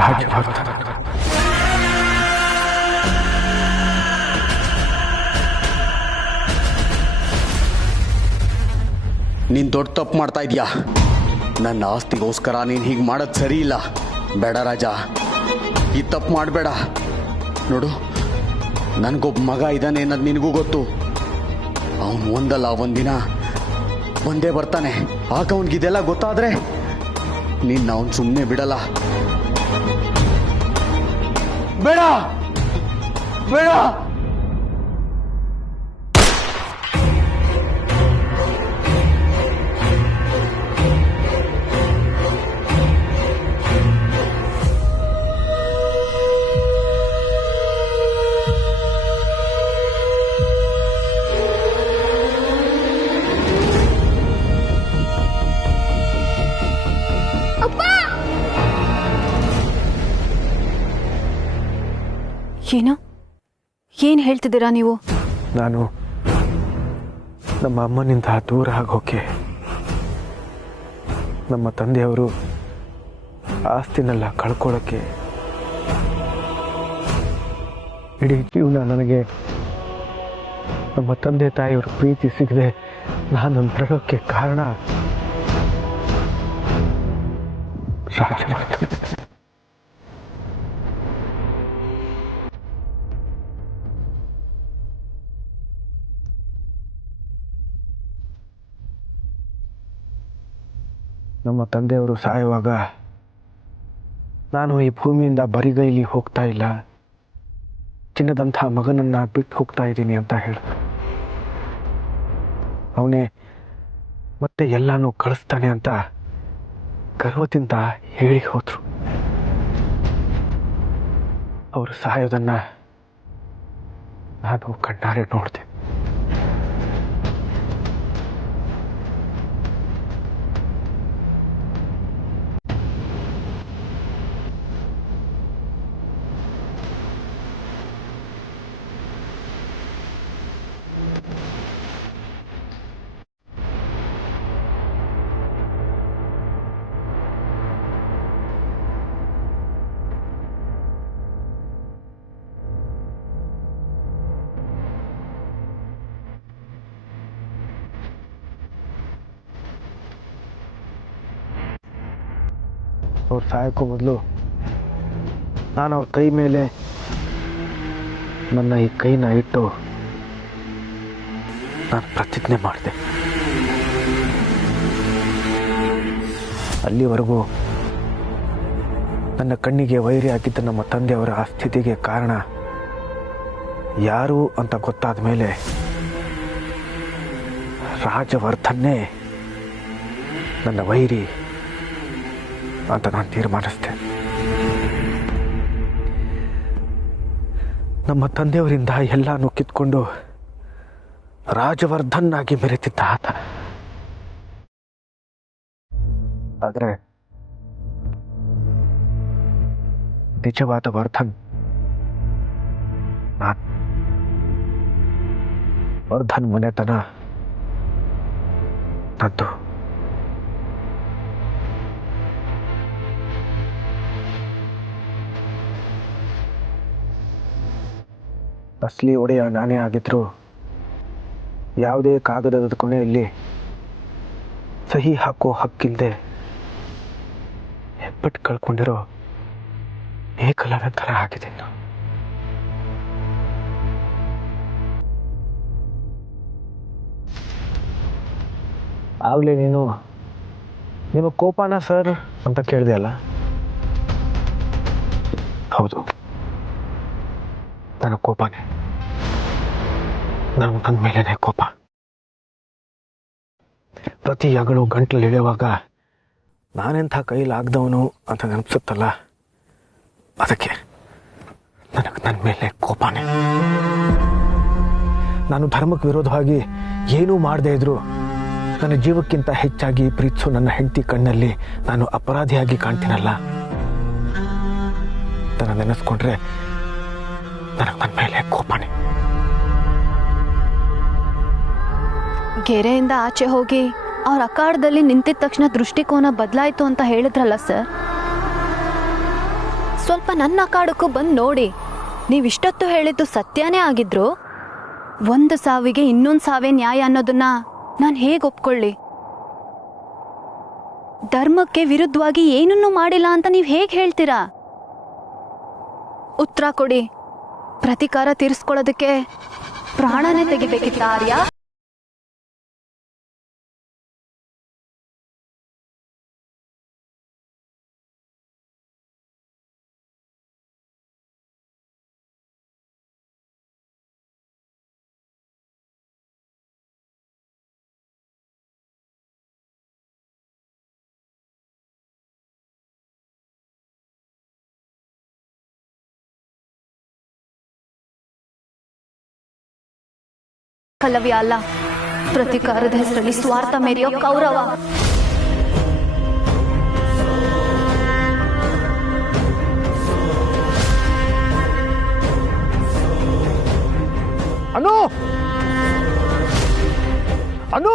ರಾಜವರ್ಧನ್. ನೀನು ದೊಡ್ಡ ತಪ್ಪು ಮಾಡ್ತಾ ಇದೀಯಾ. ನನ್ನ ಆಸ್ತಿಗೋಸ್ಕರ ನೀನು ಹೀಗೆ ಮಾಡೋದು ಸರಿ ಇಲ್ಲ. ಬೇಡ ರಾಜ, ಈ ತಪ್ಪು ಮಾಡಬೇಡ. ನೋಡು, ನನಗೊಬ್ಬ ಮಗ ಇದ್ದಾನೆ ಅನ್ನೋದು ನಿನಗೂ ಗೊತ್ತು. ಅವನು ಒಂದಲ್ಲ ಒಂದಿನ ಬಂದೇ ಬರ್ತಾನೆ. ಆಗ ಅವನಿಗಿದೆಲ್ಲ ಗೊತ್ತಾದರೆ ನೀನು ಅವನು ಸುಮ್ಮನೆ ಬಿಡಲ್ಲ. ಬೇಡ ಬೇಡ. ಏನು ಹೇಳ್ತಿದ್ದೀರಾ ನೀವು? ನಾನು ನಮ್ಮ ಅಮ್ಮನಿಂದ ದೂರ ಆಗೋಕೆ, ನಮ್ಮ ತಂದೆಯವರು ಆಸ್ತಿನೆಲ್ಲ ಕಳ್ಕೊಳ್ಳೋಕ್ಕೆ, ಇಡೀ ಜೀವನ ನನಗೆ ನಮ್ಮ ತಂದೆ ತಾಯಿಯವರು ಪ್ರೀತಿ ಸಿಗದೆ ನಾನು ಬರೋಕ್ಕೆ ಕಾರಣ ರಾಜವರ್ಧನ್. ನಮ್ಮ ತಂದೆಯವರು ಸಾಯುವಾಗ ನಾನು ಈ ಭೂಮಿಯಿಂದ ಬರಿಗೈಲಿ ಹೋಗ್ತಾ ಇಲ್ಲ, ಚಿನ್ನದಂಥ ಮಗನನ್ನು ಬಿಟ್ಟು ಹೋಗ್ತಾ ಇದ್ದೀನಿ ಅಂತ ಹೇಳಿದ್ರು. ಅವನೇ ಮತ್ತೆ ಎಲ್ಲನೂ ಕಳಿಸ್ತಾನೆ ಅಂತ ಗರ್ವದಿಂದ ಹೇಳಿ ಹೋದ್ರು. ಅವರು ಸಾಯೋದನ್ನು ನಾನು ಕಣ್ಣಾರೆ ನೋಡಿದೆ. ಅವ್ರು ಸಾಯೋಕ್ಕೂ ಮೊದಲು ನಾನು ಅವ್ರ ಕೈ ಮೇಲೆ ನನ್ನ ಈ ಕೈನ ಇಟ್ಟು ನಾನು ಪ್ರತಿಜ್ಞೆ ಮಾಡಿದೆ. ಅಲ್ಲಿವರೆಗೂ ನನ್ನ ಕಣ್ಣಿಗೆ ವೈರಿ ಆಗಿದ್ದ ನಮ್ಮ ತಂದೆಯವರ ಆ ಸ್ಥಿತಿಗೆ ಕಾರಣ ಯಾರು ಅಂತ ಗೊತ್ತಾದ ಮೇಲೆ ರಾಜವರ್ಧನ್ನೇ ನನ್ನ ವೈರಿ ಅಂತ ನಾನು ತೀರ್ಮಾನಿಸಿದೆ. ನಮ್ಮ ತಂದೆಯವರಿಂದ ಎಲ್ಲನೂ ಕಿತ್ಕೊಂಡು ರಾಜವರ್ಧನ್ ಆಗಿ ಮೆರೆತಿದ್ದ ಆತ. ಆದರೆ ನಿಜವಾದ ವರ್ಧನ್ ನಾನು. ವರ್ಧನ್ ಮನೆತನ ನಂದು. ಅಸಲಿ ಒಡೆಯ ನಾನೇ ಆಗಿದ್ರು ಯಾವುದೇ ಕಾಗದದ ಕೊನೆಯಲ್ಲಿ ಸಹಿ ಹಾಕೋ ಹಕ್ಕಿಲ್ಲದೆ ಹೆಬ್ಬಟ್ಟು ಕಳ್ಕೊಂಡಿರೋ ಏಕಲವ್ಯ ಥರ ಆಗಿದೆ. ಆಗಲೇ ನೀನು ನಿಮ್ಮ ಕೋಪನ ಸರ್ ಅಂತ ಕೇಳಿದೆ ಅಲ್ಲ? ಹೌದು, ನನ್ನ ಕೋಪನೇ. ನನ್ನ ಮೇಲೇನೆ ಕೋಪ. ಪ್ರತಿ ಅಗಳು ಗಂಟಲು ಇಳಿಯುವಾಗ ನಾನೆಂಥ ಕೈಲಾಗ್ದವನು ಅಂತ ನೆನಪಿಸುತ್ತಲ್ಲ, ಅದಕ್ಕೆ ನನಗೆ ನನ್ನ ಮೇಲೆ ಕೋಪನೇ. ನಾನು ಧರ್ಮಕ್ಕೆ ವಿರೋಧವಾಗಿ ಏನೂ ಮಾಡದೇ ಇದ್ರು ನನ್ನ ಜೀವಕ್ಕಿಂತ ಹೆಚ್ಚಾಗಿ ಪ್ರೀತಿಸೋ ನನ್ನ ಹೆಂಡತಿ ಕಣ್ಣಲ್ಲಿ ನಾನು ಅಪರಾಧಿಯಾಗಿ ಕಾಣ್ತೀನಲ್ಲ, ಅದನ್ನು ನೆನೆಸ್ಕೊಂಡ್ರೆ ನನಗೆ ನನ್ನ ಮೇಲೆ ಕೋಪನೇ. ಗೆರೆಯಿಂದ ಆಚೆ ಹೋಗಿ ಅವ್ರ ಅಖಾಡದಲ್ಲಿ ನಿಂತಿದ ತಕ್ಷಣ ದೃಷ್ಟಿಕೋನ ಬದಲಾಯಿತು ಅಂತ ಹೇಳಿದ್ರಲ್ಲ ಸರ್. ಸ್ವಲ್ಪ ನನ್ನ ಕಾಡಕ್ಕೂ ಬಂದು ನೋಡಿ. ನೀವಿಷ್ಟೊತ್ತು ಹೇಳಿದ್ದು ಸತ್ಯನೇ ಆಗಿದ್ರು ಒಂದು ಸಾವಿಗೆ ಇನ್ನೊಂದು ಸಾವೇ ನ್ಯಾಯ ಅನ್ನೋದನ್ನ ನಾನು ಹೇಗೆ ಒಪ್ಕೊಳ್ಳಿ? ಧರ್ಮಕ್ಕೆ ವಿರುದ್ಧವಾಗಿ ಏನನ್ನೂ ಮಾಡಿಲ್ಲ ಅಂತ ನೀವು ಹೇಗೆ ಹೇಳ್ತೀರಾ? ಉತ್ತರ ಕೊಡಿ. ಪ್ರತಿಕಾರ ತೀರಿಸ್ಕೊಳ್ಳೋದಕ್ಕೆ ಪ್ರಾಣನೇ ತೆಗಿಬೇಕಿತ್ತ ಆರ್ಯ? ಕಲವ್ಯ ಅಲ್ಲ, ಪ್ರತಿಕಾರದ ಹೆಸರಲ್ಲಿ ಸ್ವಾರ್ಥ ಮೆರೆಯೋ ಕೌರವ. ಅನು ಅನು